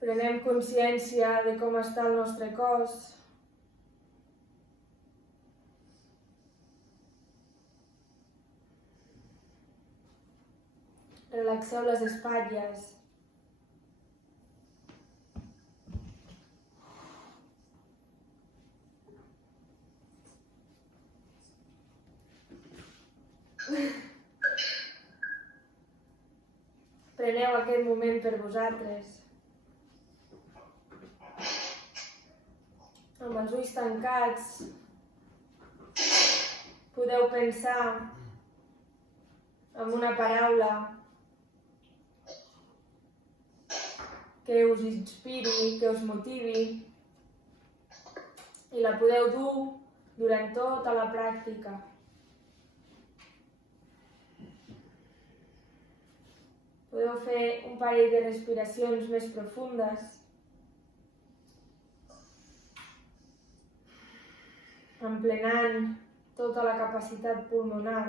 Prenem consciència de com està el nostre cos. Relaxeu les espatlles. Preneu aquest moment per vosaltres. Amb els ulls tancats, podeu pensar en una paraula que us inspiri, que us motivi, i la podeu dur durant tota la pràctica. Podeu fer un parell de respiracions més profundes, emplenant tota la capacitat pulmonar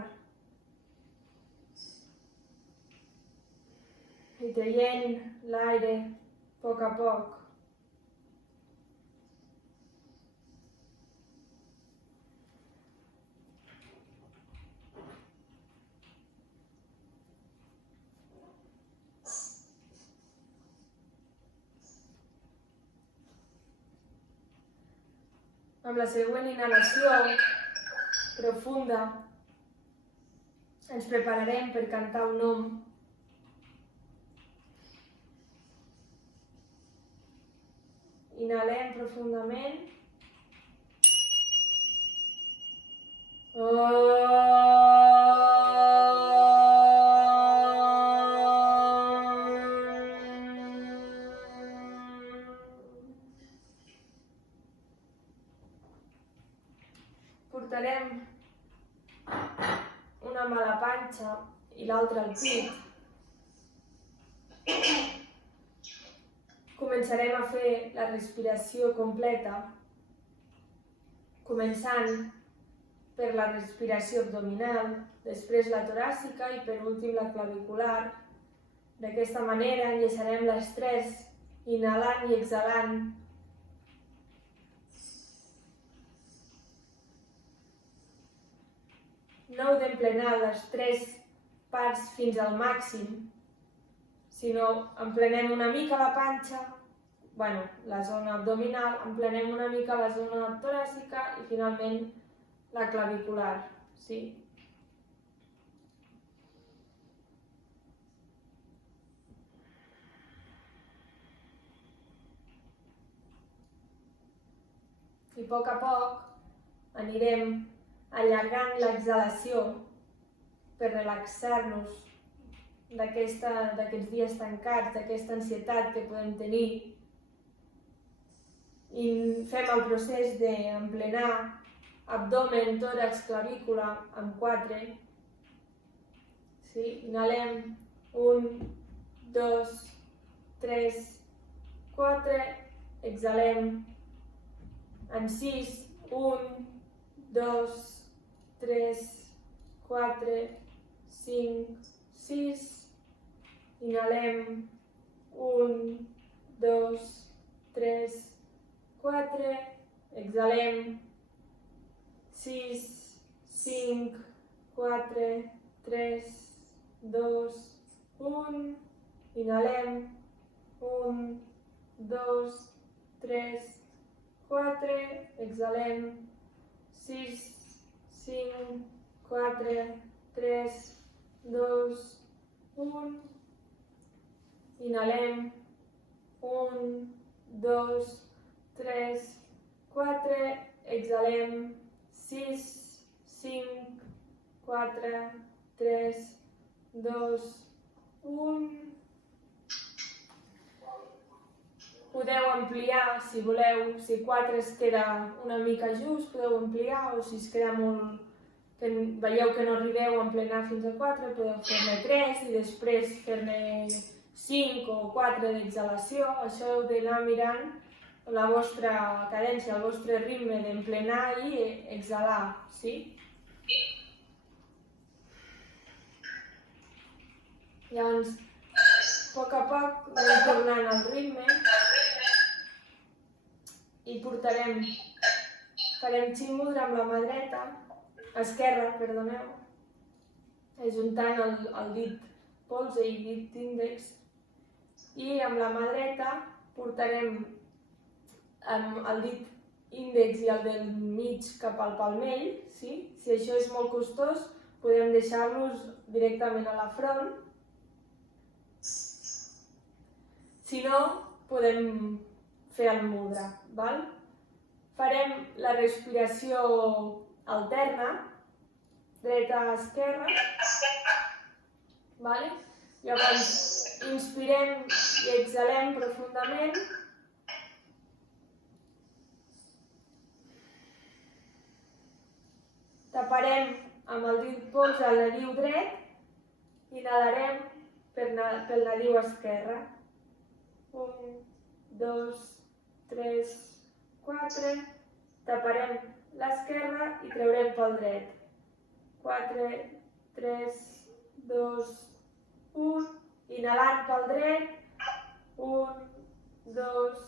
i traient l'aire a poc. Amb la següent inhalació profunda ens prepararem per cantar un nom. Inhalem profundament. Portarem una mà a la panxa i l'altra al pit. Començarem a fer la respiració completa, començant per la respiració abdominal, després la toràcica i per últim la clavicular. D'aquesta manera enllaçarem les tres, inhalant i exhalant. No heu d'emplenar les tres parts fins al màxim, sinó emplenem una mica la panxa, la zona abdominal, emplenem una mica la zona toràcica i finalment la clavicular. Sí? I a poc anirem allargant l'exhalació per relaxar-nos d'aquests dies tancats, d'aquesta ansietat que podem tenir. I fem el procés d'emplenar abdomen, tòrax, clavícula amb 4. Sí? Inhalem 1, 2, 3, 4. Exhalem en 6. 1, 2, 3, 4, 5, 6. Inhalem 1, 2, 3, 4. Exhalem 6, 5, 4, 3, 2, 1. Inhalem 1, 2, 3, 4. Exhalem 6, 5, 4, 3, 2, 1. Inhalem 1, 2, 3, 4. Exhalem 6, 5, 4, 3, 2, 1. Podeu ampliar si voleu, si 4 es queda una mica just, podeu ampliar, o si es queda molt, que veieu que no arribeu a emplenar fins a 4, podeu fer-ne 3 i després fer-ne 5 o 4 d'exhalació. Això heu d'anar mirant la vostra cadència, el vostre ritme d'emplenar i exhalar, sí? Llavors, a poc anem tornant al ritme. i farem ximudra amb la mà esquerra, ajuntant el dit polze i dit índex, i amb la mà dreta portarem el dit índex i el del mig cap al palmell. Si això és molt costós, podem deixar-los directament a la front. Si no, podem fer el mudra. Farem la respiració alterna, dreta-esquerra. Llavors, inspirem i exhalem profundament. Taparem amb el dit polze el nariu dret i inhalarem pel nariu esquerre. 1, 2, 3, 4. Taparem l'esquerra i treurem pel dret. 4, 3, 2, 1. Inhalant pel dret. 1, 2,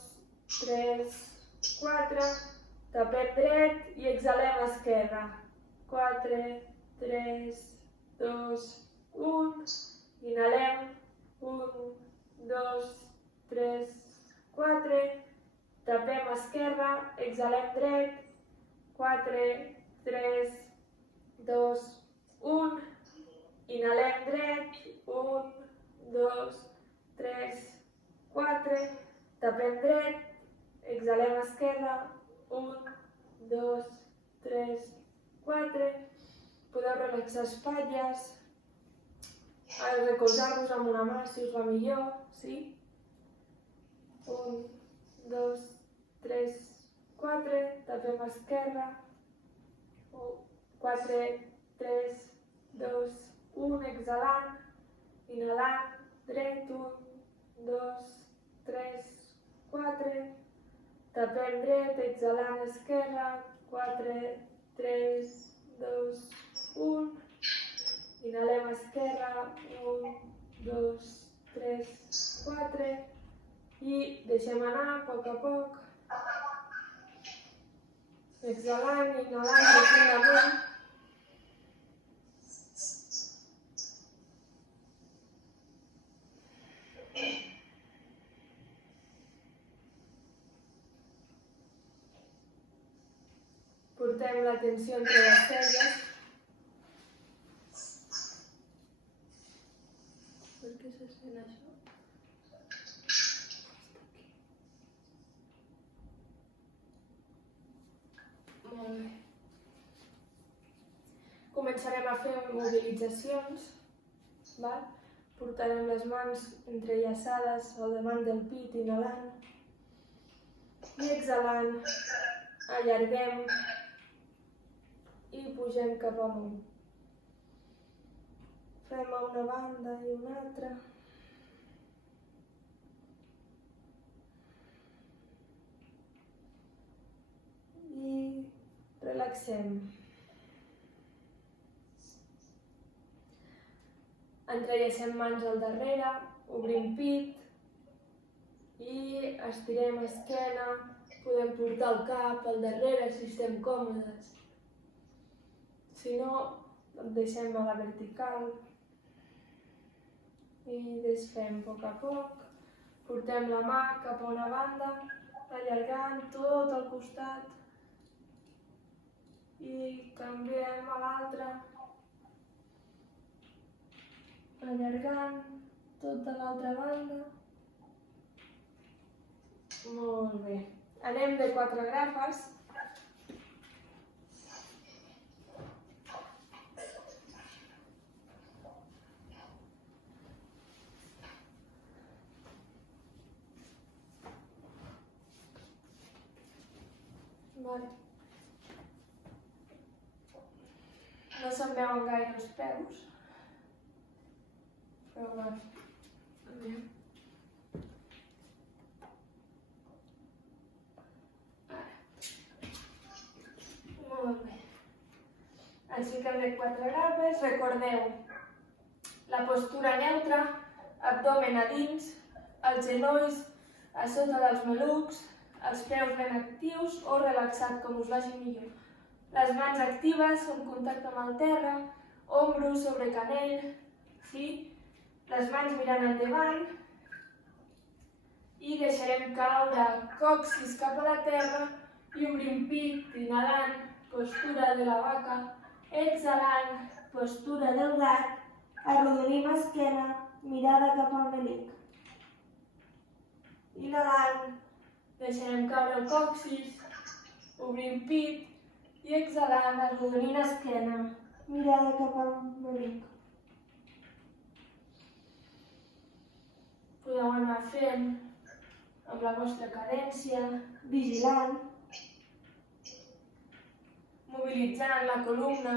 3, 4. Tapem dret i exhalem esquerra. 4, 3, 2, 1. Inhalem. 1, 2, 3, 4. Tapem esquerra, exhalem dret. 4, 3, 2, 1. Inhalem dret. 1, 2, 3, 4. Tapem dret. Exhalem esquerra. 1, 2, 3, 4. Podeu relaxar espatlles. Recolzar-vos amb una mà si us va millor. 1, 2, 3, 4. Tapem esquerra. 4, 3, 2, 1. Exhalant. Inhalant. Dret. 1, 2, 3, 4. Tapem dret. Exhalant esquerra. 4, 3, 2, 1. Inhalem esquerra. 1, 2, 3, 4. I deixem anar a poc. Exhalant, inhalant profundament. Portem l'atenció entre les celles. Per què se sent això? Molt bé. Començarem a fer mobilitzacions. Portarem les mans entrellaçades al davant del pit, inhalant. I exhalant, allarguem i pugem cap amunt. Fem a una banda i una altra. I relaxem. Entrellacem mans al darrere, obrim pit i estirem esquena. Podem portar el cap al darrere si estem còmodes. Si no, el deixem a la vertical i desfem a poc. Portem la mà cap a una banda, allargant tot el costat i canviem a l'altra, allargant tota l'altra banda. Molt bé. Anem de 4 grapes. No se'n veuen gaire els peus, però bé. Molt bé. Ens fiquem de 4 grapes. Recordeu la postura neutra, abdomen a dins, els genolls a sota dels malucs, els peus ben actius o relaxat, com us vagi millor. Les mans actives, en contacte amb el terra, ombros sobre canell, sí? Les mans mirant endavant i deixarem caure coxis cap a la terra i obrim pit, inhalant, postura de la vaca, exhalant, postura del gat, arrodonim esquena, mirada cap al melic. Inhalant, deixarem caure el coxis, obrim pit i exhalant, arrodonint esquena, mirada cap al melic. Podeu anar fent amb la vostra cadència, vigilant, mobilitzant la columna.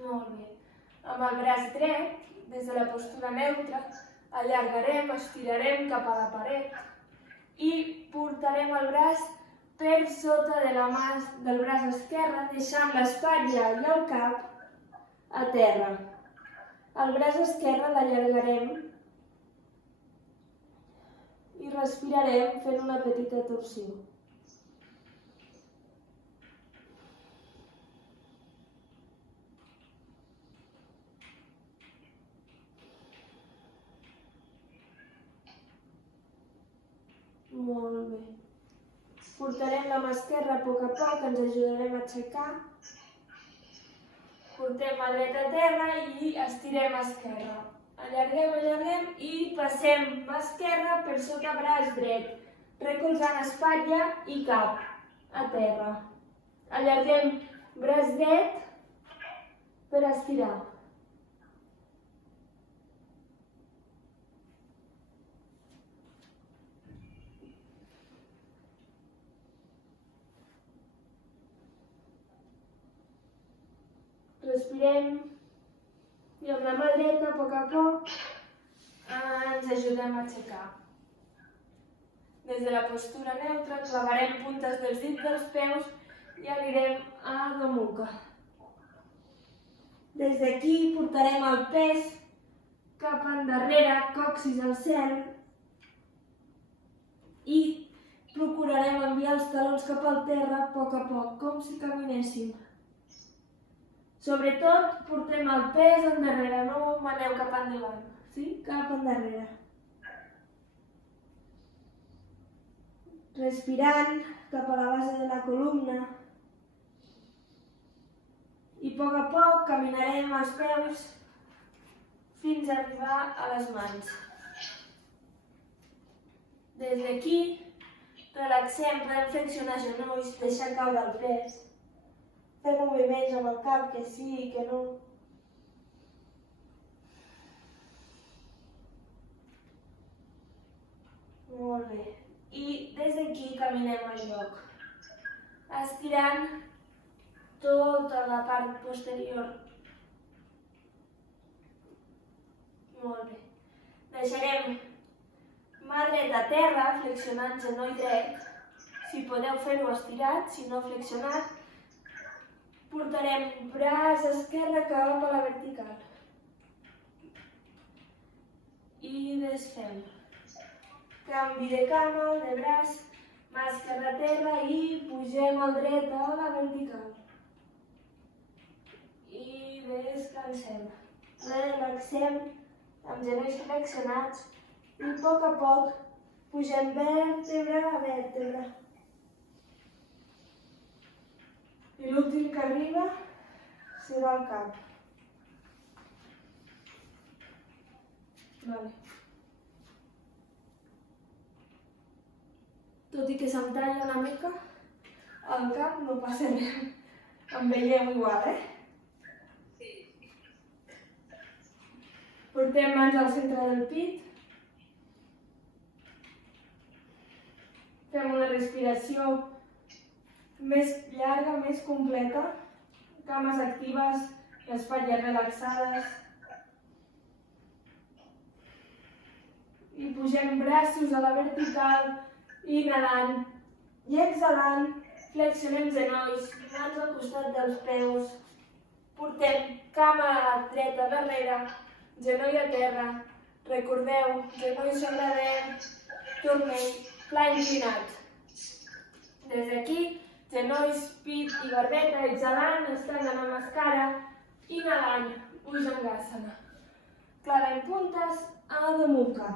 Molt bé. Amb el braç dret, des de la postura neutra, allargarem, estirarem cap a la paret i portarem el braç per sota de la mà del braç esquerre, deixant l'espatlla i el cap a terra. El braç esquerre l'allargarem i respirarem fent una petita torsió. Molt bé. Portarem la mà esquerra a poc, ens ajudarem a aixecar. Portem la dreta a terra i estirem esquerra. Allarguem i passem mà esquerra per sota braç dret, recolzant espatlla i cap a terra. Allarguem braç dret per estirar. Respirem i amb la mà dreta, a poc, ens ajudem a aixecar. Des de la postura neutra, clavarem puntes dels dits dels peus i anirem a Adho Mukha. Des d'aquí portarem el pes cap endarrere, coxis al cel, i procurarem enviar els talons cap al terra a poc, com si caminéssim. Sobretot, portem el pes endarrere, no maneu cap endavant, sí? Cap endarrere. Respirant cap a la base de la columna. I a poc caminarem els peus fins a arribar a les mans. Des d'aquí, relaxem, podem flexionar genolls, deixar caure el pes. Fem moviments amb el cap, que sí, que no. Molt bé. I des d'aquí caminem al lloc, estirant tota la part posterior. Molt bé. Deixarem mà dreta a terra, flexionant genoll dret. Si podeu fer-ho estirat, si no flexionat, portarem braç esquerre cap a la vertical. I desfem. Canvi de cama, de braç, mà esquerra a terra i pugem el dret a la vertical. I descansem. Relaxem amb genolls flexionats i a poc pugem vèrtebra a vèrtebra. I l'últim que arriba serà el cap. Vale. Tot i que se'm talla una mica, el cap no passa res. Em veieu igual, Sí. Portem mans al centre del pit. Fem una respiració més llarga, més completa, cames actives, espatlles relaxades. I pugem braços a la vertical, inhalant, I exhalant, flexionem genolls, mans al costat dels peus. Portem cama dreta darrere, genoll a terra. Recordeu, genoll sobre dent, turmell, pla inclinat. Des d'aquí, genolls, pit i barbeta, exhalant, estendre Namaskara, inhalant, Bhujangasana. Clavem puntes, Adho Mukha.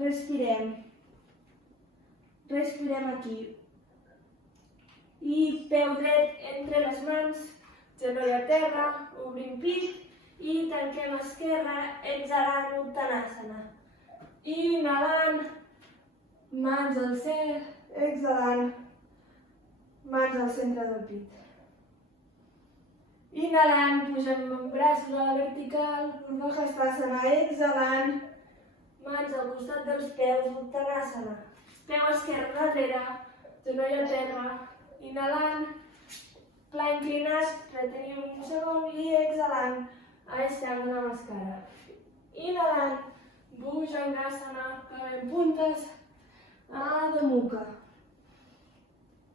Respirem. Respirem aquí. I peu dret entre les mans, genoll a terra, obrim pit i tanquem esquerra, exhalant Uttanasana. Inhalant, mans al cel, exhalant, mans al centre del pit. Inhalant, pugem braços a la vertical, Urdhva-Hastasana, exhalant, mans al costat dels peus, Uttanasana. Peu esquerre darrere, genoll a terra, inhalant, pla inclinat, retenim un segon i exhalant, Ashtanga Namaskara. Inhalant, Bhujangasana, clavem puntes, Adho Mukha.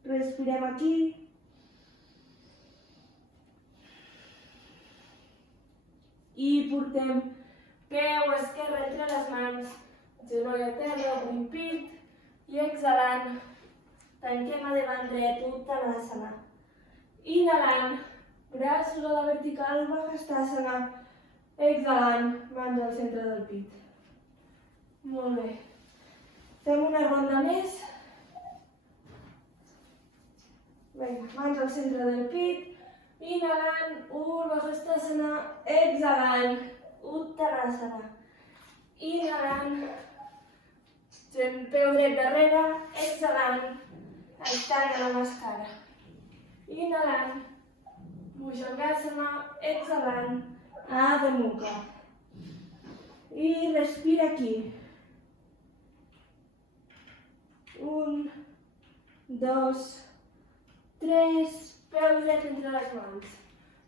Respirem aquí. I portem peu esquerre entre les mans, genoll a terra, obrim pit, i exhalant, tanquem a davant dret, Uttanasana. Inhalant, braços a la vertical, Urdhva-Hastasana, exhalant, mans al centre del pit. Molt bé. Fem una ronda més. Vinga, mans al centre del pit, inhalant, Urdhva-Hastasana, exhalant, Uttanasana. Inhalant, peu dret darrere, exhalant, Ashtanga Namaskara. Inhalant, Bhujangasana, exhalant, Adho Mukha. I respira aquí. 1, 2, 3, peu dret entre les mans.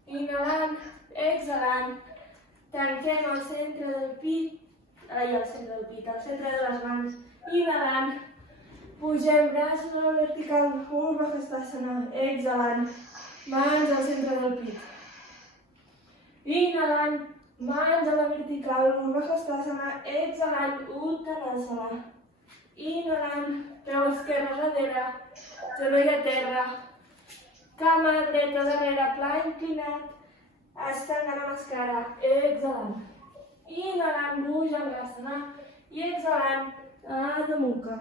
Inhalant, exhalant, tanquem al centre del pit, al centre de les mans. Inhalant, pugem braços a la vertical, Urdhva-Hastasana, exhalant, mans al centre del pit. Inhalant, mans a la vertical, Urdhva-Hastasana, exhalant, Uttanasana. Inhalant, peu esquerre darrere, genoll a terra, cama dreta darrere, pla inclinat, Ashtanga Namaskara, exhalant. Inhalant, Bhujangasana, i exhalant, Adho Mukha.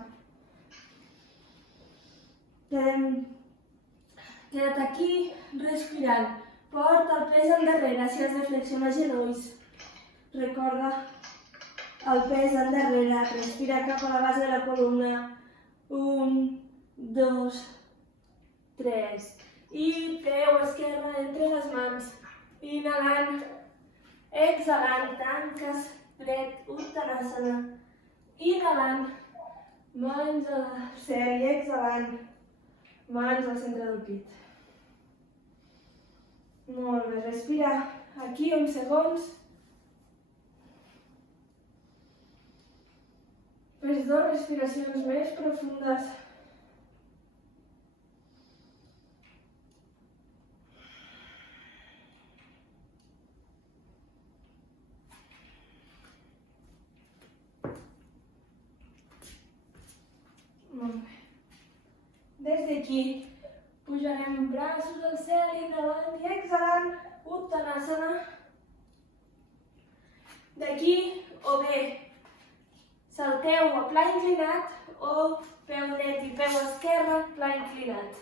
Queda't aquí respirant. Porta el pes endarrere si has de flexionar genolls. Recorda el pes endarrere. Respira cap a la base de la columna. 1, 2, 3. I peu esquerre entre les mans. Inhalant, exhalant, tanques dret, Uttanasana. Inhalant, mans al cel i exhalant, mans al centre del pit. Molt bé, respira aquí uns segons. Fes 2 respiracions més profundes. Molt bé. Des d'aquí pujarem braços al cel, inhalant i exhalant, Uttanasana. D'aquí, o bé salteu a pla inclinat o peu dret i peu esquerre, pla inclinat.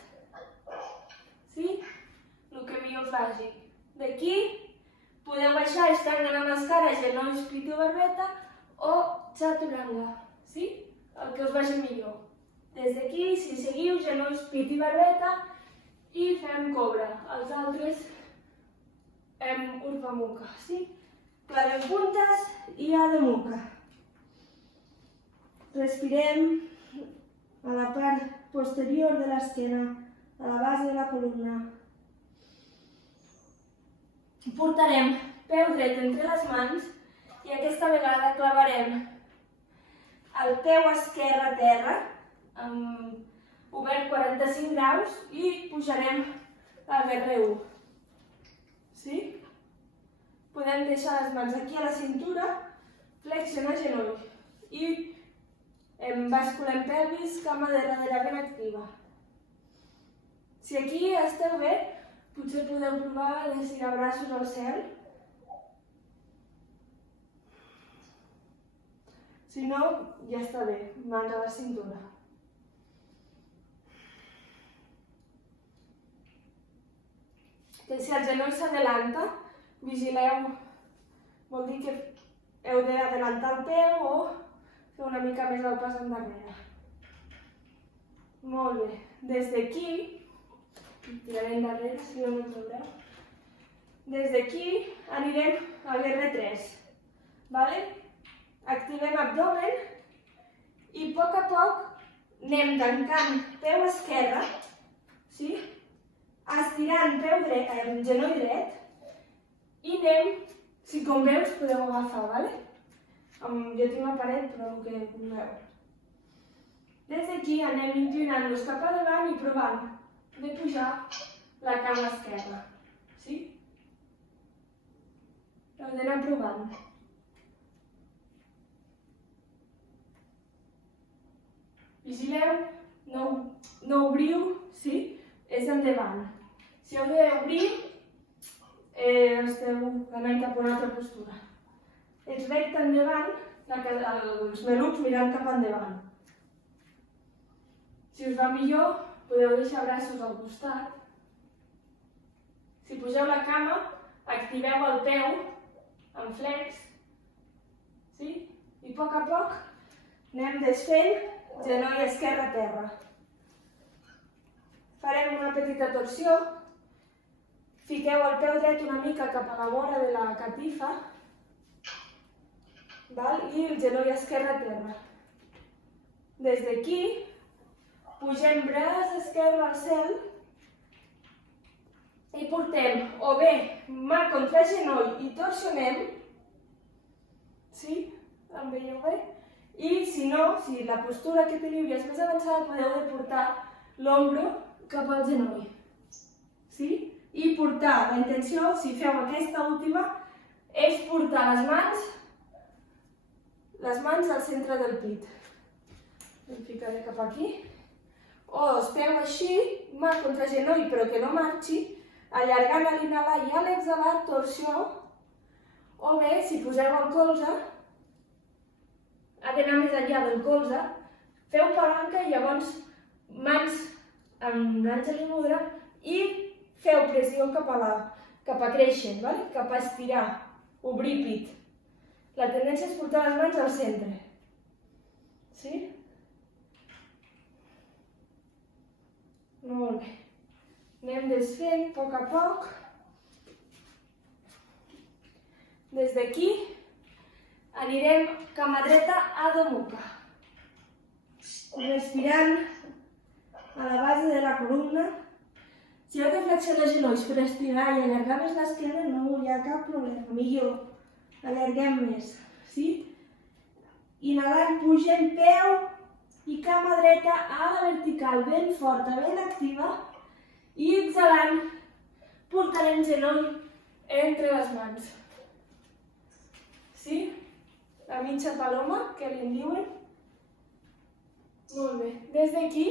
Sí? El que millor faci. D'aquí podeu baixar Ashtanga Namaskara, genolls, pit i barbeta, o Chaturanga. Sí? El que us vagi millor. Des d'aquí, si seguiu, genolls, pit i barbeta, i fem cobra. Els altres Urdhva Mukha. Sí? Clavem puntes i Adho Mukha. Respirem a la part posterior de l'esquena, a la base de la columna. Portarem peu dret entre les mans i aquesta vegada clavarem el peu esquerre a terra, obert 45 graus i pujarem a guerrer 1. Sí? Podem deixar les mans aquí a la cintura, flexionar genoll i basculem pelvis, cama de darrere ben activa. Si aquí esteu bé, potser podeu provar d'estirar braços al cel. Si no, ja està bé, mans a la cintura. Que si el genoll s'adelanta, vigileu, vol dir que heu d'adelantar el peu o fer una mica més el pas endarrere. Molt bé. Des d'aquí, tiraré endarrere, si no m'ho veureu. Des d'aquí anirem a guerrer 3. Vale? Activem abdomen i a poc anem tancant peu esquerre, sí? Estirant genoll dret i anem, si com veus podeu agafar, vale? Jo tinc la paret però el que veu. Des d'aquí anem inclinant-nos cap a davant i provant de pujar la cama esquerra, sí? Heu d'anar provant. Vigileu, no obriu, sí? És endavant. Si heu d'obrir, esteu anant cap a una altra postura. És recte endavant, els malucs mirant cap endavant. Si us va millor, podeu deixar braços al costat. Si pugeu la cama, activeu el peu en flex, sí? I a poc anem desfent genoll esquerre a terra. Farem una petita torsió. Fiqueu el peu dret una mica cap a la vora de la catifa i el genoll esquerre a terra. Des d'aquí, pugem braç esquerre al cel i portem o bé mà contra genoll i torsionem, sí? Em veieu bé? I si no, si la postura que teniu ja és més avançada, podeu portar l'ombro cap al genoll. Sí? I portar, la intenció, si feu aquesta última, és portar les mans al centre del pit. Em ficaré cap aquí. O esteu així, mà contra genoll, però que no marxi, allargant a l'inhalar i a l'exhalar, torsió. O bé, si poseu el colze, ha d'anar més enllà del colze, feu palanca i llavors mans amb l'àngel i mudra i feu pressió cap a créixer, cap a estirar, obrir pit. La tendència és portar les mans al centre. Sí? Molt bé. Anem desfent a poc. Des d'aquí anirem cama dreta a Adho Mukha. Respirant a la base de la columna. Si heu de flexionar els genolls per estirar i allargar més l'esquena, no hi ha cap problema. Millor, allarguem més. Sí? Inhalant, pugem peu i cama dreta a la vertical, ben forta, ben activa. I exhalant, portarem genoll entre les mans. Sí? La mitja paloma, que li en diuen. Molt bé. Des d'aquí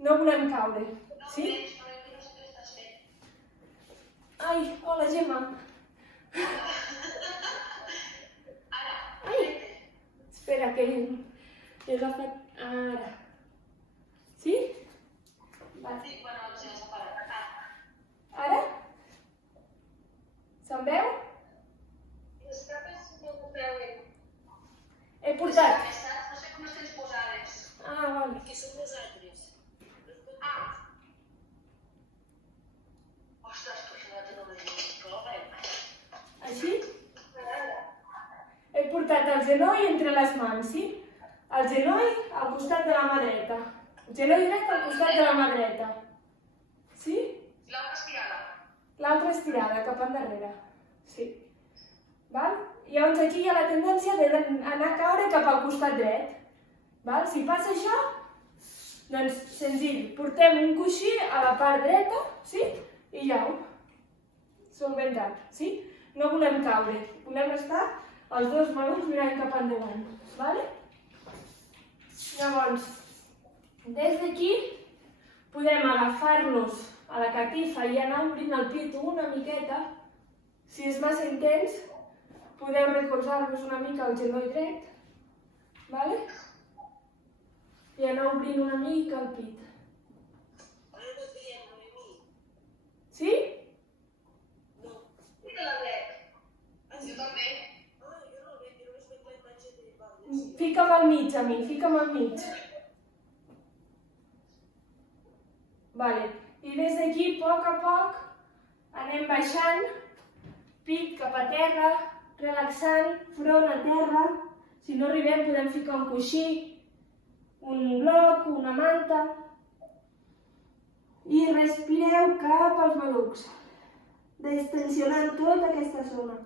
no volem caure. Sí? Ai, hola Gemma. Ai, espera que he agafat... Ara. Sí? Ara? Se'n veu? He portat. No sé com estem posades. Vale. Qui som nosaltres? Ostres, que això no m'ho dius prou, Així? He portat el genoll entre les mans, sí? El genoll al costat de la mà dreta. El genoll dret al costat de la mà dreta. Sí? L'altra estirada. L'altra estirada, cap endarrere. Sí. Val? Llavors aquí hi ha la tendència d'anar a caure cap al costat dret. Val? Si passa això, Doncs senzill, portem un coixí a la part dreta, sí? I llau. Solventat, sí? No volem caure, volem estar els dos malucs mirant cap endavant, vale? Llavors, des d'aquí podem agafar-nos a la catifa i anar obrint el pit una miqueta. Si és massa intens, podeu recolzar-vos una mica al genoll dret, vale? I anar obrint una mica el pit. Sí? Sí que la veig. Jo també. Fica'm al mig, a mi, fica'm al mig. Vale. I des d'aquí, a poc, anem baixant, pit cap a terra, relaxant, front a terra. Si no arribem, podem ficar un coixí, un bloc, una manta. I respireu cap als malucs, destensionant tota aquesta zona.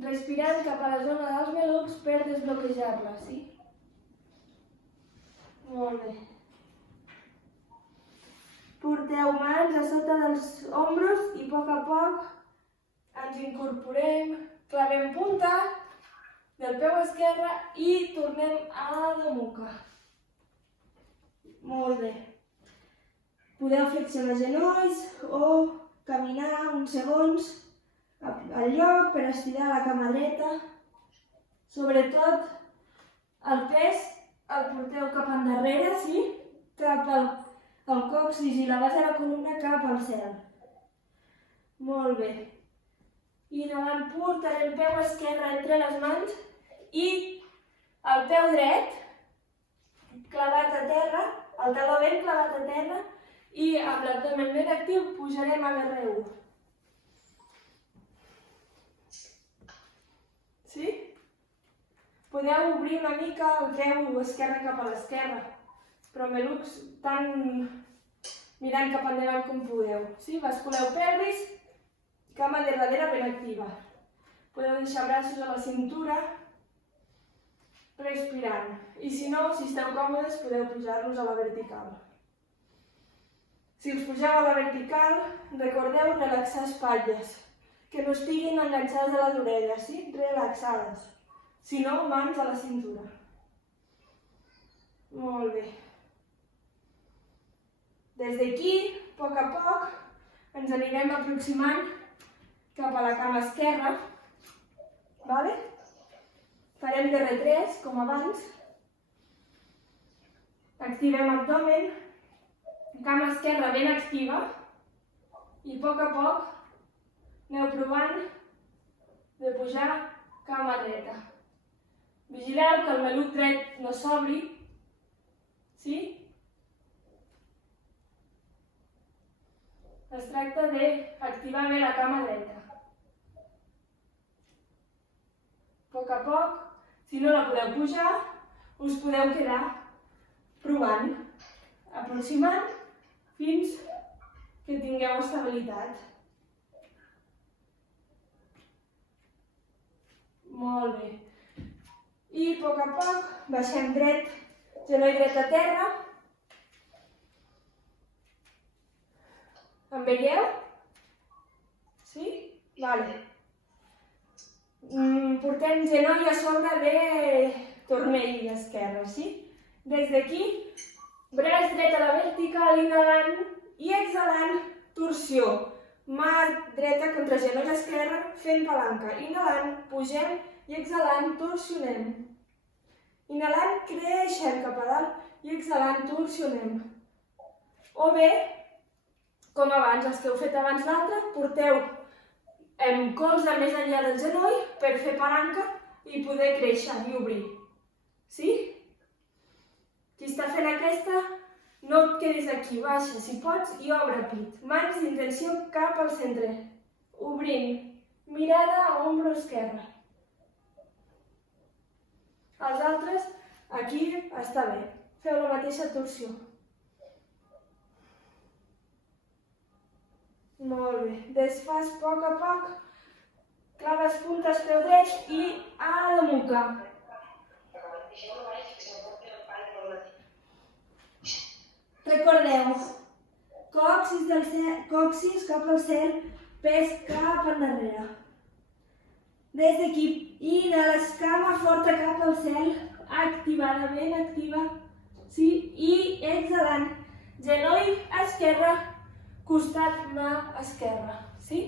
Respirant cap a la zona dels malucs per desbloquejar-la, sí? Molt bé. Porteu mans a sota dels ombros i a poc ens incorporem, clavem punta del peu esquerre i tornem a la nuca. Molt bé. Podeu flexionar genolls o caminar uns segons al lloc per estirar la cama dreta. Sobretot, el pes el porteu cap endarrere, sí? Cap al còccix i la base de la columna cap al cel. Molt bé. I endavant portarem el peu esquerre entre les mans i el peu dret clavat a terra, el taló ben clavat a terra i amb l'abdomen ben actiu pujarem a guerrer 1. Sí? Podeu obrir una mica el peu esquerre cap a l'esquerra, però malucs tant mirant cap endavant com podeu. Sí? Basculeu pelvis, cama de darrere ben activa. Podeu deixar braços a la cintura, respirant. I si no, si esteu còmodes, podeu pujar-los a la vertical. Si us pugeu a la vertical, recordeu relaxar espatlles, que no estiguin enganxades a les orelles, sí? Relaxades. Si no, mans a la cintura. Molt bé. Des d'aquí, a poc, ens anirem aproximant cap a la cama esquerra. Vale? Farem DR3, com abans. Activem abdomen. Cama esquerra ben activa. I a poc aneu provant de pujar cama dreta. Vigileu que el maluc dret no s'obri. Sí? Es tracta d'activar bé la cama dreta. A poc, si no la podeu pujar, us podeu quedar provant, aproximant fins que tingueu estabilitat. Molt bé. I a poc baixem dret, genoll dret a terra. Em veieu? Sí? Vale. Portem genoll a sobre de turmell esquerre, sí? Des d'aquí, braç dret a la vertical, inhalant i exhalant, torsió. Mà dreta contra genoll esquerre, fent palanca. Inhalant, pugem i exhalant, torsionem. Inhalant, creixem cap a dalt i exhalant, torsionem. O bé, com abans, els que heu fet abans l'altre, porteu colze més enllà del genoll per fer palanca i poder créixer i obrir. Sí? Qui està fent aquesta, no et quedis aquí, baixa si pots i obre pit. Mans d'intenció cap al centre. Obrint. Mirada a ombro esquerre. Els altres, aquí està bé. Feu la mateixa torsió. Molt bé. Desfàs a poc, claves puntes, peu dret i a la nuca. Recordeu, coxis cap al cel, pes cap endarrere. Des d'aquí, inhala, escama forta cap al cel, activada, ben activa, sí? I exhalant, genoll esquerre, costat mà esquerra, sí?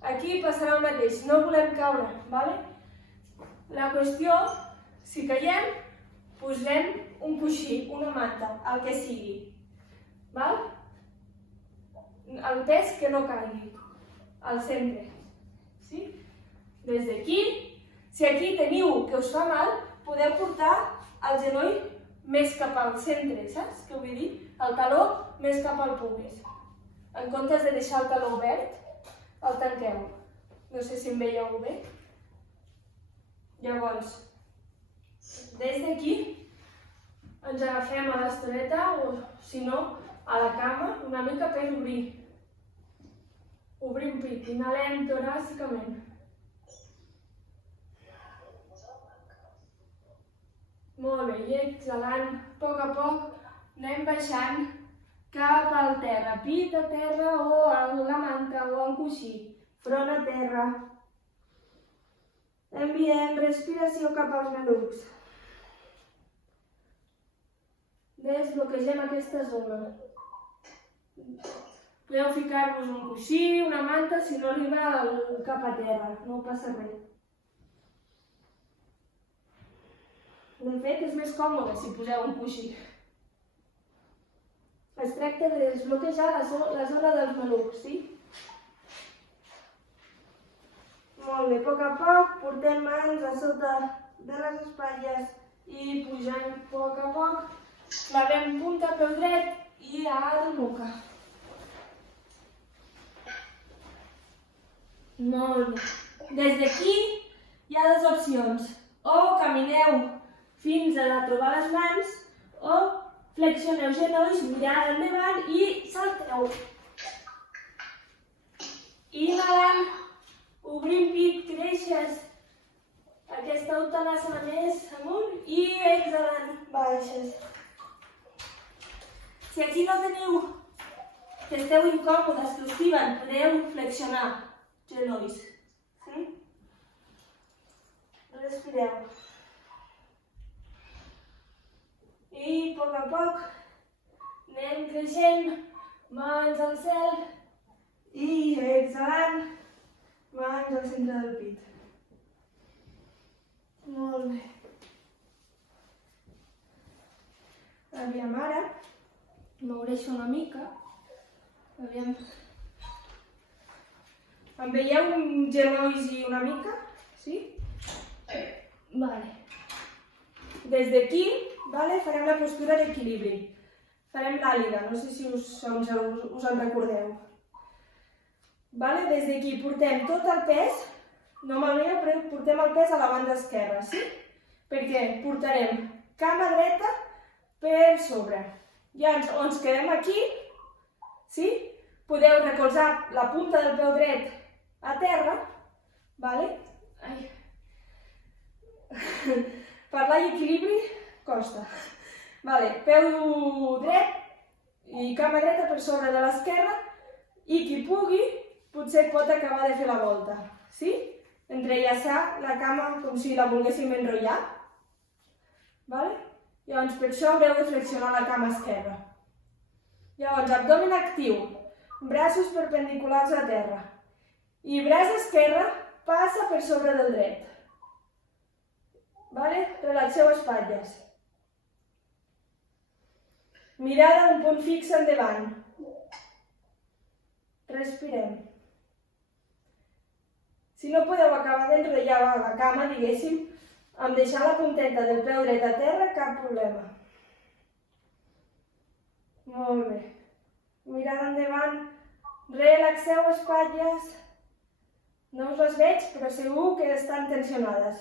Aquí passarà el mateix, no volem caure, ¿vale? La qüestió, si caiem, posem un coixí, una manta, el que sigui, val? El pes que no caigui, al centre, sí? Des d'aquí, si aquí teniu que us fa mal, podeu portar el genoll més cap al centre, saps què vull dir? El taló més cap al pubis. En comptes de deixar el taló obert, el tanqueu. No sé si em veieu bé. Llavors, des d'aquí ens agafem a l'estoneta o, si no, a la cama, una mica per obrir. Obrim pit, inhalem toràcicament. Molt bé, i exhalant, a poc, anem baixant cap al terra, pit a terra o a la manta o al coixí, front a terra. Enviem respiració cap als malucs. Desbloquegem aquesta zona. Podeu ficar-vos un coixí, una manta, si no arriba cap a terra, no passa res. De fet, és més còmode si poseu un coixí. Es tracta de desbloquejar la zona dels malucs, sí? Molt bé, a poc, portem mans a sota de les espatlles i pujant a poc, clavem punta peu dret i a la nuca. Molt bé. Des d'aquí hi ha dues opcions. O camineu fins a trobar les mans o flexioneu genolls, mirada endavant i salteu. Inhalant, obrim pit, creixes aquesta uttanasana més amunt i exhalant, baixes. Si aquí no teniu, que esteu incòmodes, que us tiben, podeu flexionar genolls. Sí? Respireu. I a poc anem creixent, mans al cel i exhalant, mans al centre del pit. Molt bé. Aviam ara, m'obreixo una mica. Aviam. Em veieu genolls i una mica? Sí? Vale. Des d'aquí, farem la postura d'equilibri. Farem l'àliga, no sé si us en recordeu. Des d'aquí portem tot el pes, normalment portem el pes a la banda esquerra, sí? Perquè portarem cama dreta per sobre. Ja ens quedem aquí, sí? Podeu recolzar la punta del peu dret a terra, Parlar i equilibri costa. Peu dret i cama dreta per sobre de l'esquerra i qui pugui potser pot acabar de fer la volta. Sí? Entrellaçar la cama com si la volguéssim enrotllar. Llavors per això haureu de flexionar la cama esquerra. Llavors abdomen actiu, braços perpendiculars a terra i braç esquerre passa per sobre del dret. Relaxeu espatlles. Mirada un punt fix endavant. Respirem. Si no podeu acabar d'enrotllar la cama, diguéssim, amb deixar la punteta del peu dret a terra, cap problema. Molt bé. Mirada endavant. Relaxeu espatlles. No us les veig, però segur que estan tensionades.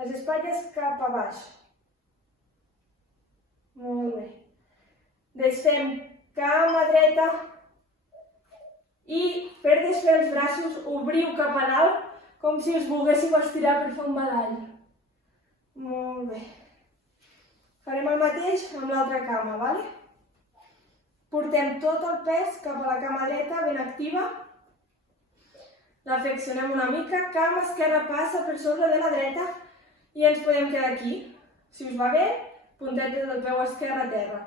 Les espatlles cap a baix. Molt bé. Desfem cama dreta, I per desfer els braços, obriu cap a dalt, com si us volguéssiu estirar per fer un badall. Molt bé. Farem el mateix amb l'altra cama, vale? Portem tot el pes cap a la cama dreta, ben activa. La flexionem una mica, cama esquerra passa per sobre de la dreta i ens podem quedar aquí. Si us va bé, punteta del peu esquerre a terra.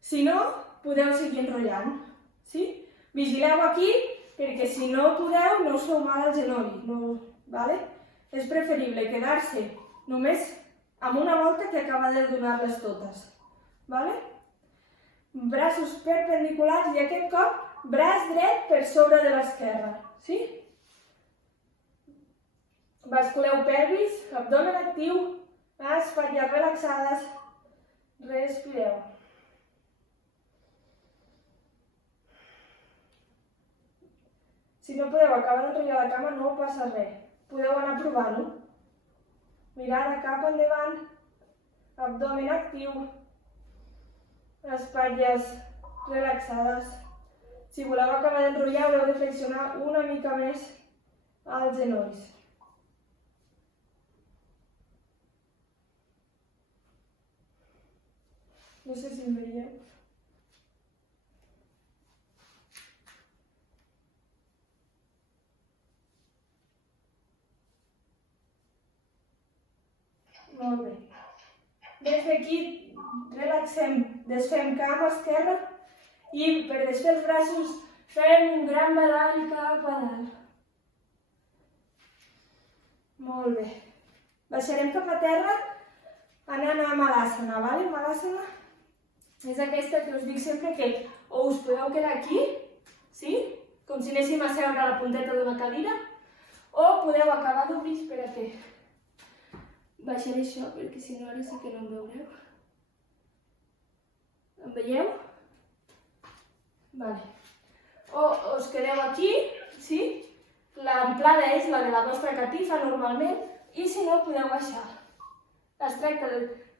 Si no, podeu seguir enrotllant. Sí? Vigileu aquí, perquè si no podeu, no us feu mal al genoll. No, vale? És preferible quedar-se només amb una volta que acabar de donar-les totes. Vale? Braços perpendiculars i aquest cop braç dret per sobre de l'esquerra. Sí? Basculeu pelvis, abdomen actiu, espatlles relaxades. Respireu. Si no podeu acabar d'enrotllar la cama, no passa res. Podeu anar provant-ho. Mirada cap endavant, abdomen actiu, espatlles relaxades. Si voleu acabar d'enrotllar, haureu de flexionar una mica més els genolls. No sé si em veieu. Molt bé. Des d'aquí relaxem, desfem cama esquerra i per desfer els braços fem un gran badall cap a dalt. Molt bé. Baixarem cap a terra anant a Malasana, vale? Malasana és aquesta que us dic sempre que o us podeu quedar aquí, sí? Com si anéssim a seure a la punteta d'una cadira, o podeu acabar d'obrir, espera que baixaré això, perquè si no ara sí que no em veureu. Em veieu? Vale. O us quedeu aquí, sí? L'amplada és la de la vostra catifa normalment, i si no podeu baixar. Es tracta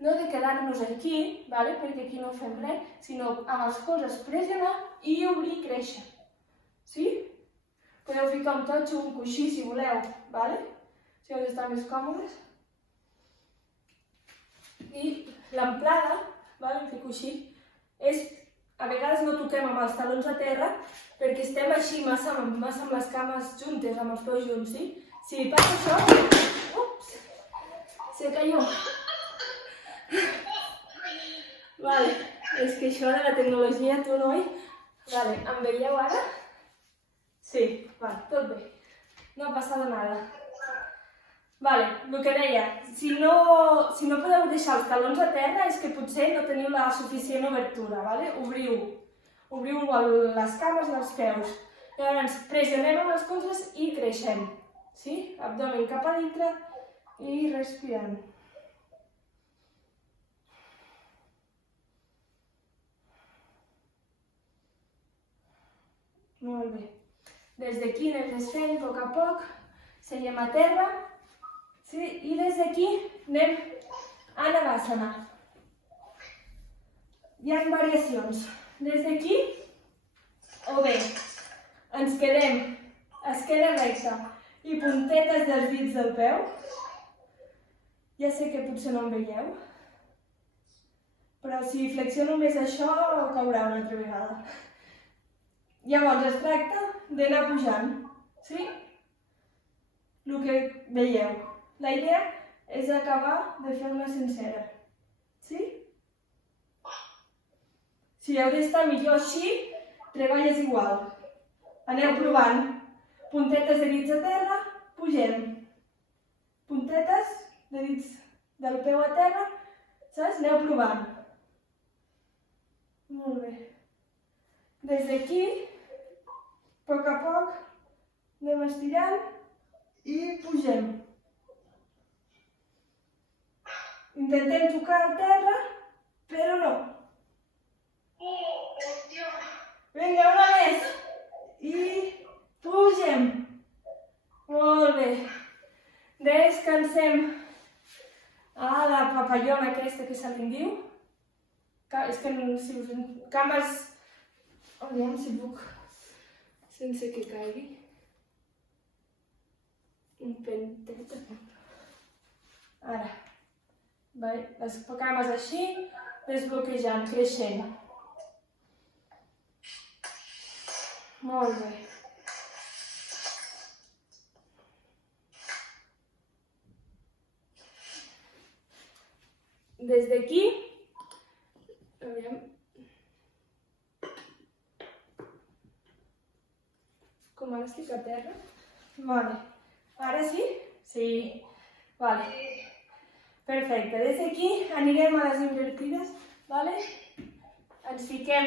no de quedar-nos aquí, vale? Perquè aquí no fem res, sinó amb els colzes pressionar i obrir i créixer. Sí? Podeu ficar un totxo o un coixí si voleu, vale? Si heu d'estar més còmodes. I l'amplada, vale? Fico així, és, a vegades no toquem amb els talons a terra perquè estem així massa amb les cames juntes, amb els peus junts, sí? Si passa això, ups, se cayó. Vale, és que això de la tecnologia, tu, noi? Vale, em veieu ara? Sí, vale, tot bé. No ha passat nada. Vale, el que deia, si no podeu deixar els talons a terra és que potser no teniu la suficient obertura, vale? Obriu les cames i els peus. Llavors, pressionem amb els colzes i creixem. Sí? Abdomen cap a dintre i respirant. Molt bé. Des d'aquí anem desfent a poc, seiem a terra, sí? I des d'aquí anem a Navasana. Hi ha variacions. Des d'aquí, o bé, ens quedem esquena recta i puntetes dels dits del peu. Ja sé que potser no em veieu, però si flexiono més això, caurà una altra vegada. Llavors es tracta d'anar pujant, sí? El que veieu. La idea és acabar de fer-la sencera, sí? Si heu d'estar millor així, treballes igual. Aneu provant. Puntetes de dits a terra, pugem. Puntetes de dits del peu a terra, saps? Aneu provant. Molt bé. Des d'aquí, a poc, anem estirant i pugem. Intentem tocar el terra, però no. Vinga, una més. I pugem. Molt bé. Descansem a la papallona aquesta que se li diu. És que si us... Cames... Aviam si puc... sense que caigui. Un pentet. Ara, les cames així, desbloquejant, creixent. Molt bé. Des d'aquí, com ara estic a terra. Vale. Ara sí? Sí. Vale. Perfecte. Des d'aquí anirem a les invertides. Vale? Ens fiquem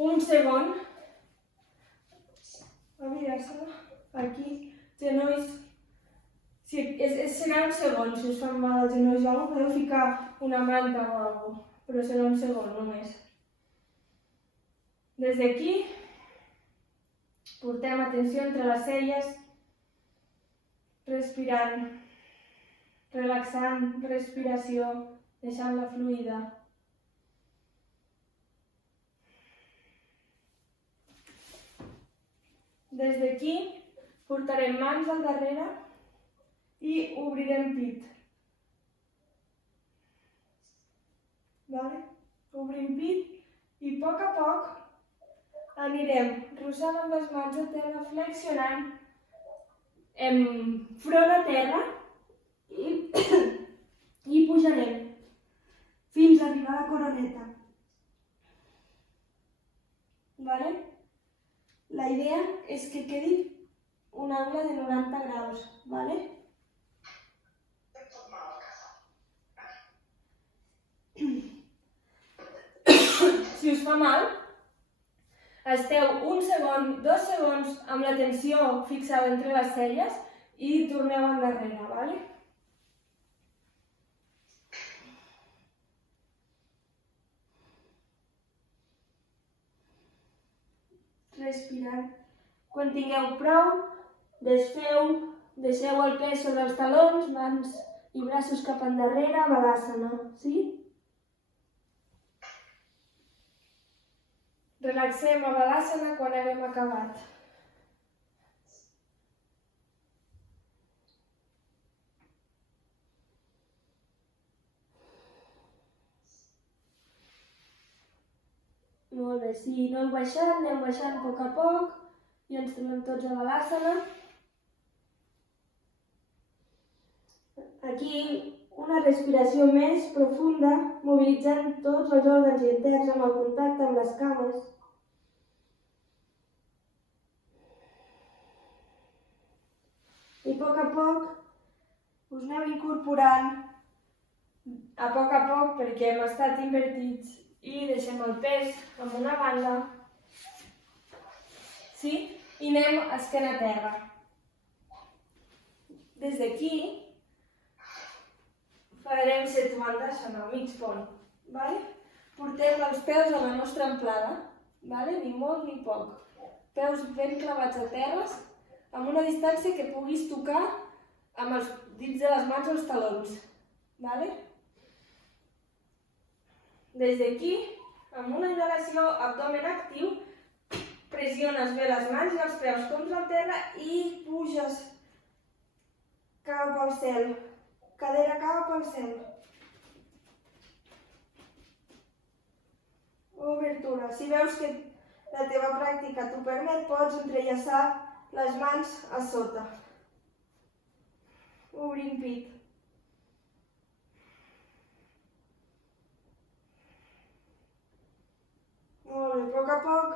un segon. Aquí, genolls. Sí, serà un segon, si us fan mal els genolls o alguna cosa, podeu ficar una manta o alguna cosa, però serà un segon només. Des d'aquí, portem atenció entre les celles, respirant, relaxant, respiració, deixant-la fluida. Des d'aquí, portarem mans al darrere i obrirem pit. Obrim pit i a poc anirem rossant amb les mans a terra, flexionant, front a terra i pujarem fins a arribar a la coroneta. La idea és que quedi un angle de 90 graus. Si us fa mal, esteu un segon, 2 segons amb la tensió fixada entre les celles i torneu endarrere. Respirant. Quan tingueu prou, desfeu, deixeu el pes sobre els talons, mans i braços cap endarrere, Balasana. Sí? Relaxem a Balasana quan haguem acabat. Molt bé, si no heu baixat, aneu baixant a poc i ens tornem tots a Balasana. Aquí una respiració més profunda, mobilitzant tots els òrgans interns amb el contacte amb les cames. I a poc us aneu incorporant, a poc perquè hem estat invertits, i deixem el pes en una banda. Sí? I anem esquena a terra. Des d'aquí farem Setuandasana, al mig pont. Portem els peus a la nostra amplada, ni molt ni poc. Peus ben clavats a terra, amb una distància que puguis tocar amb els dits de les mans als talons. Des d'aquí, amb una inhalació, abdomen actiu, pressiones bé les mans i els peus contra el terra i puges cap al cel, cadera cap al cel. Obertura. Si veus que la teva pràctica t'ho permet, pots entrellaçar les mans a sota. Obrint pit. Molt bé, a poc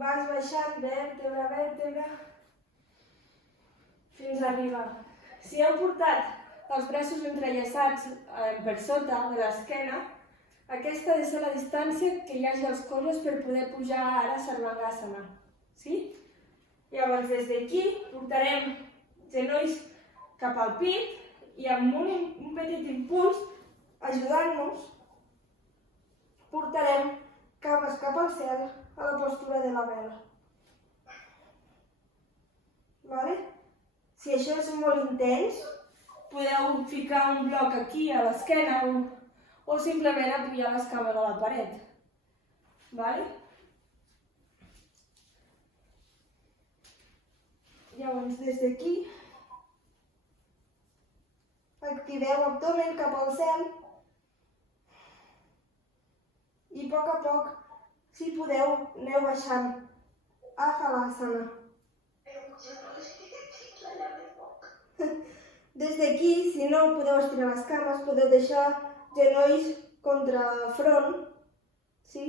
vas baixant vèrtebra a vèrtebra fins a arribar. Si heu portat els braços entrellaçats per sota de l'esquena, aquesta ha de ser la distància que hi hagi als colzes per poder pujar ara a Sarvangasana. Llavors, des d'aquí portarem genolls cap al pit i amb un petit impuls, ajudant-nos, portarem cames cap al cel a la postura de la vela. Si això és molt intens, podeu ficar un bloc aquí a l'esquena o simplement apoyar les cames a la paret. Doncs des d'aquí activeu abdomen cap al cel i a poc, si podeu, aneu baixant a Halasana. Des d'aquí, si no podeu estirar les cames, podeu deixar genolls contra front, sí?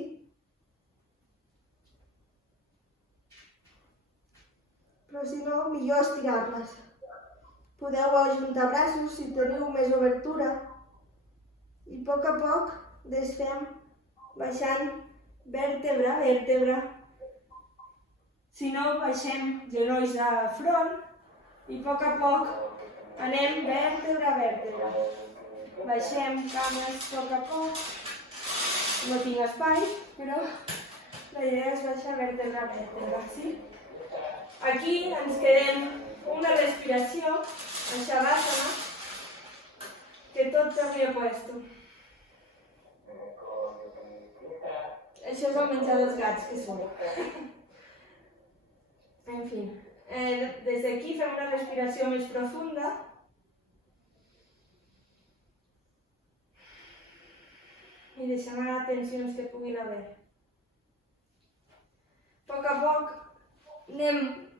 Però si no, millor estirar-les. Podeu ajuntar braços si teniu més obertura i a poc desfem baixant vèrtebra a vèrtebra. Si no, baixem genolls a front i a poc anem vèrtebra a vèrtebra. Baixem cames a poc. No tinc espai, però la idea és baixar vèrtebra a vèrtebra, sí? Aquí ens quedem una respiració, en Shavasana, que tot torni a puesto. Això és el menjar dels gats que surt. En fi, des d'aquí fem una respiració més profunda. I deixem anar tensions que puguin haver. A poc anem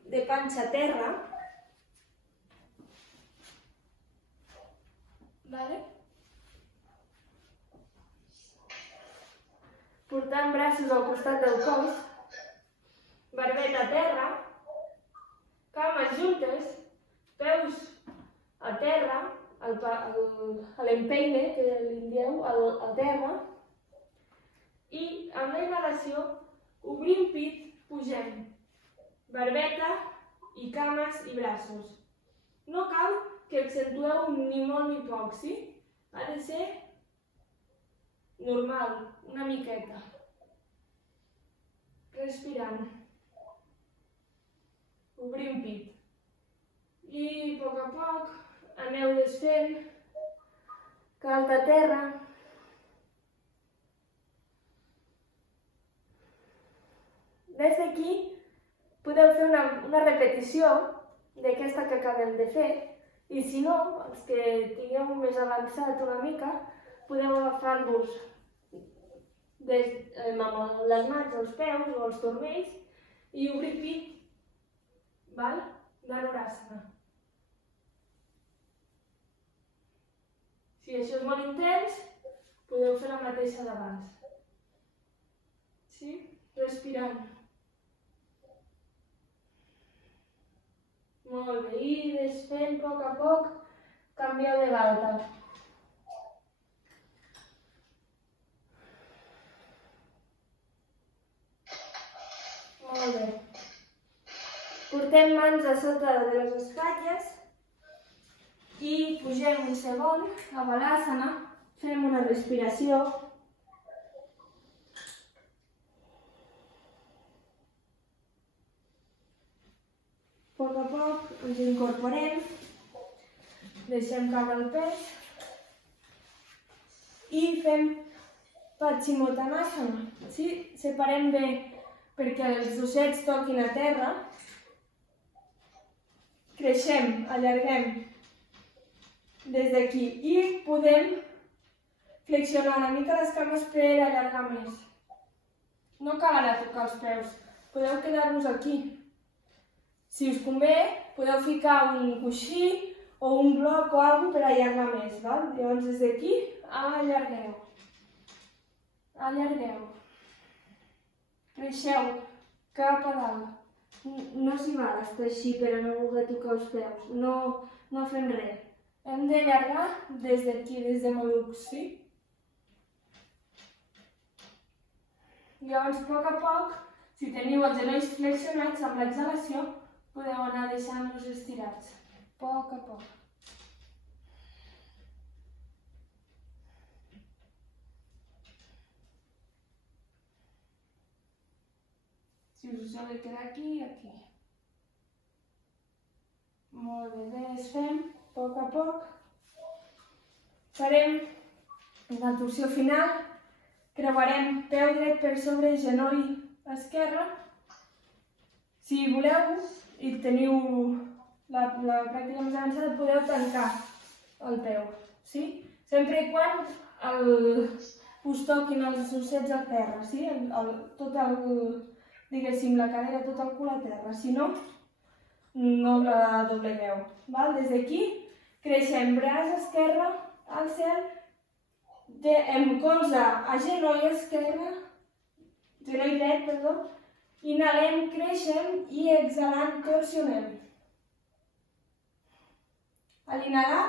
de panxa a terra. Vale? Portant braços al costat del cos, barbet a terra, cames juntes, peus a terra, a l'empeine, que li dieu, a terra, i amb la inhalació obrim pit, pugem, barbeta i cames i braços. No cal que accentueu ni molt ni poc, sí? Ha de ser normal, una miqueta. Respirant. Obrim pit. I a poc aneu desfent, calta a terra. Des d'aquí podeu fer una repetició d'aquesta que acabem de fer i si no, els que tingueu més avançat una mica, podeu agafar-vos amb les mans als peus o als turmells i obrir pit, val? Dhanurasana. Si això és molt intens, podeu fer la mateixa d'abans. Sí? Respirant. Molt bé, i desfent a poc, canvieu de galta. Molt bé. Portem mans a sota de les espatlles i pugem un segon a Balasana, fem una respiració. A poc ens incorporem, deixem caure el pes i fem Paschimottanasana. Sí? Separem bé perquè els ossets toquin a terra. Creixem, allarguem des d'aquí i podem flexionar una mica les cames per allargar més. No cal anar a tocar els peus, podeu quedar-vos aquí. Si us convé, podeu ficar un coixí o un bloc o alguna cosa per allargar més, val? Llavors des d'aquí, allargueu. Allargueu. Creixeu cap a dalt. No s'hi val estar així per a no voler tocar els peus. No fem res. Hem d'allargar des d'aquí, des de malucs, sí? Llavors, a poc, si teniu els genolls flexionats amb l'exhalació, podeu anar deixant-los estirats, a poc. Si us heu de quedar aquí, aquí. Molt bé, desfem, a poc. Farem la torsió final, creuarem peu dret per sobre genoll esquerre. Si voleu i teniu la pràctica més avançada, podeu tancar el peu, sí? Sempre i quan us toquin els ossets al terra, sí? Diguéssim, la cadera, tot el cul a terra, si no, no la doblegueu. Val? Des d'aquí, creixem braç esquerre al cel, amb colze a genoll esquerre, genoll dret, perdó, inhalem, creixem i exhalant, torsionem. A l'inhalar,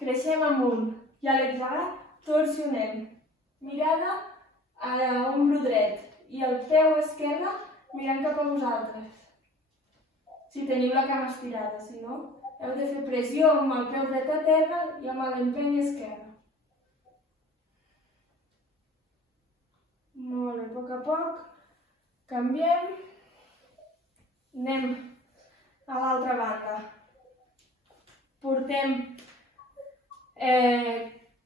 creixem amunt i a l'exhalar, torsionem. Mirada a l'ombro dret i el peu esquerre mirant cap a vosaltres. Si teniu la cama estirada, si no, heu de fer pressió amb el peu dret a terra i amb l'empeny esquerre. Molt bé, a poc, canviem. Anem a l'altra banda. Portem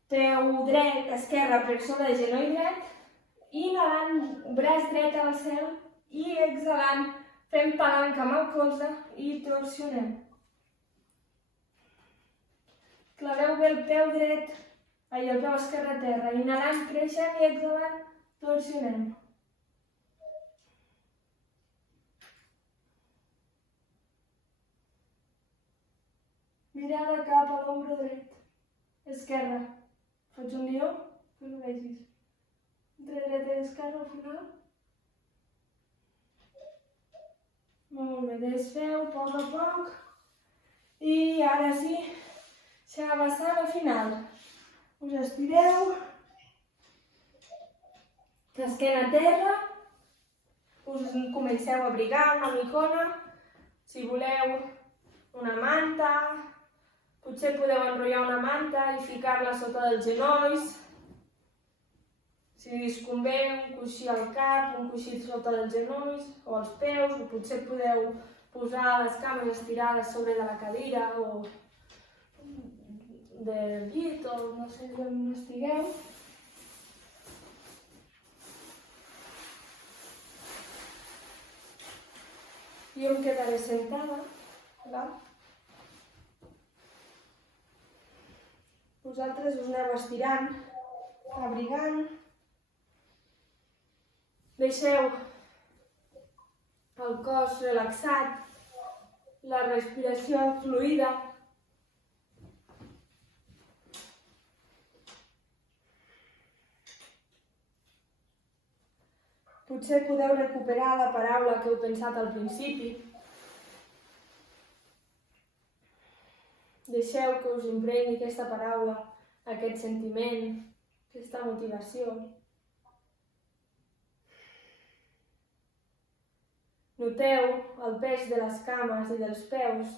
peu dret, esquerre per sobre de genoll dret, inhalant, braç dret al cel i exhalant, fem palanca amb el colze i torsionem. Claveu bé el peu dret, el peu esquerre a terra, inhalant, creixem i exhalant, torsionem. Mirada cap a l'ombro dret, esquerre. Faig un guió, que no vegis. Entre dreta i esquerra al final. Molt bé, desfeu a poc. I ara sí, xavassant al final. Us estireu. Esquena a terra. Us comenceu a abrigar una micona. Si voleu una manta. Potser podeu enrotllar una manta i ficar-la sota dels genolls. Si us convé, un coixí al cap, un coixí sota dels genolls o als peus, o potser podeu posar les cames estirades sobre de la cadira o del llit o no sé on estigueu. Jo em quedaré sentada, clar. Vosaltres us aneu estirant, abrigant. Deixeu el cos relaxat, la respiració fluida. Potser podeu recuperar la paraula que heu pensat al principi. Deixeu que us impregni aquesta paraula, aquest sentiment, aquesta motivació. Noteu el pes de les cames i dels peus,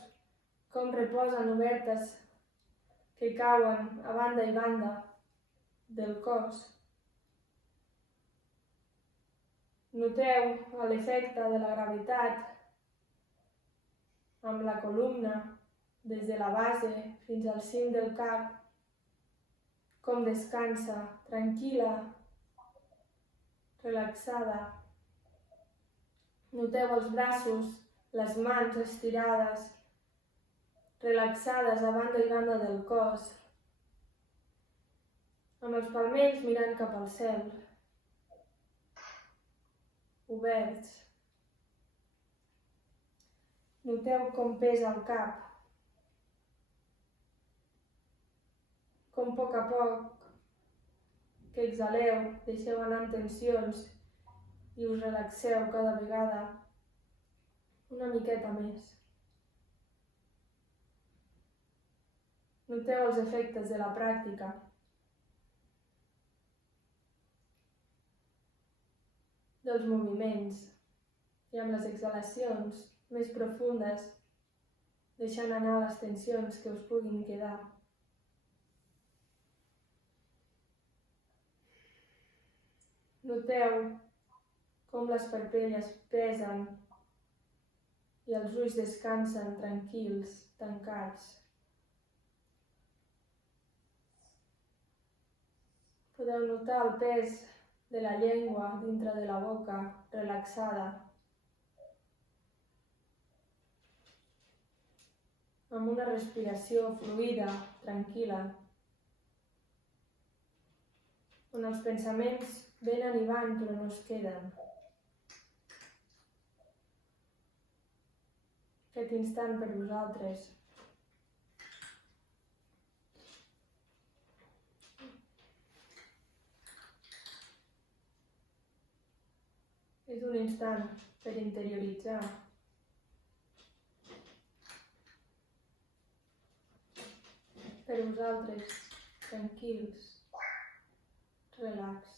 com reposen obertes, que cauen a banda i banda del cos. Noteu l'efecte de la gravitat amb la columna, des de la base fins al cim del cap, com descansa, tranquil·la, relaxada. Noteu els braços, les mans estirades, relaxades a banda i banda del cos, amb els palmells mirant cap al cel, oberts. Noteu com pesa el cap, com a poc que exhaleu, deixeu anar en tensions i us relaxeu cada vegada una miqueta més. Noteu els efectes de la pràctica. Dels moviments i amb les exhalacions més profundes, deixant anar les tensions que us puguin quedar. Noteu com les parpelles pesen i els ulls descansen tranquils, tancats. Podeu notar el pes de la llengua dintre de la boca, relaxada. amb una respiració fluida, tranquil·la, on els pensaments venen i van però no es queden. Aquest instant per vosaltres. És un instant per interioritzar. Per vosaltres, tranquils, relax.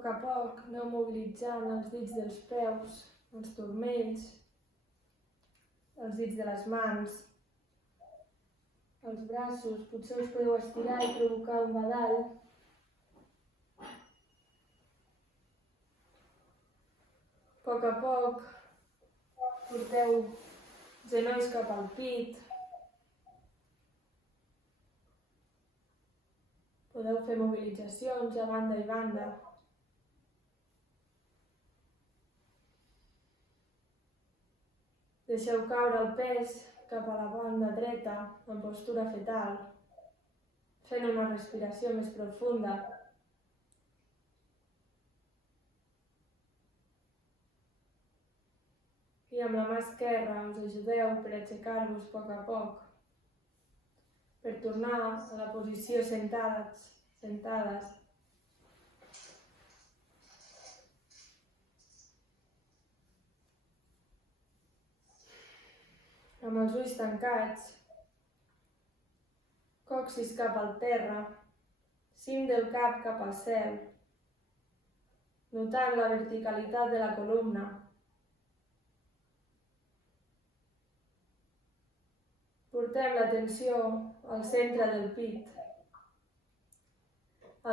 A poc aneu mobilitzant els dits dels peus, els turmells, els dits de les mans, els braços. Potser us podeu estirar i provocar un badall. A poc porteu genolls cap al pit. Podeu fer mobilitzacions a banda i banda. Deixeu caure el pes cap a la banda dreta en postura fetal, fent una respiració més profunda. I amb la mà esquerra us ajudeu per aixecar-vos a poc, per tornar a la posició sentades. Amb els ulls tancats, coxis cap al terra, cim del cap cap al cel, notant la verticalitat de la columna. Portem l'atenció al centre del pit,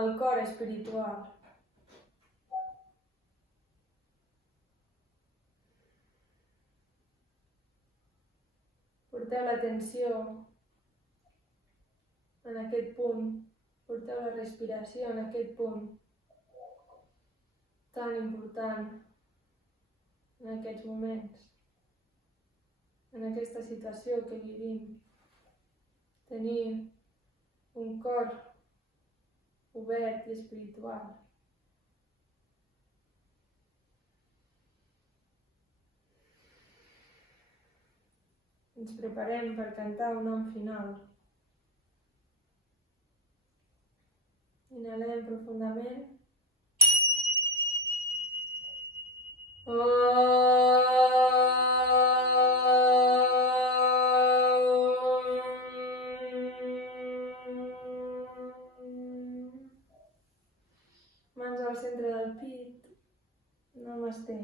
al cor espiritual. Porteu l'atenció en aquest punt, porteu la respiració en aquest punt tan important en aquests moments, en aquesta situació que vivim. Tenir un cor obert i espiritual. Ens preparem per cantar un nom final. Inhalem profundament. Mans al centre del pit. Namasté.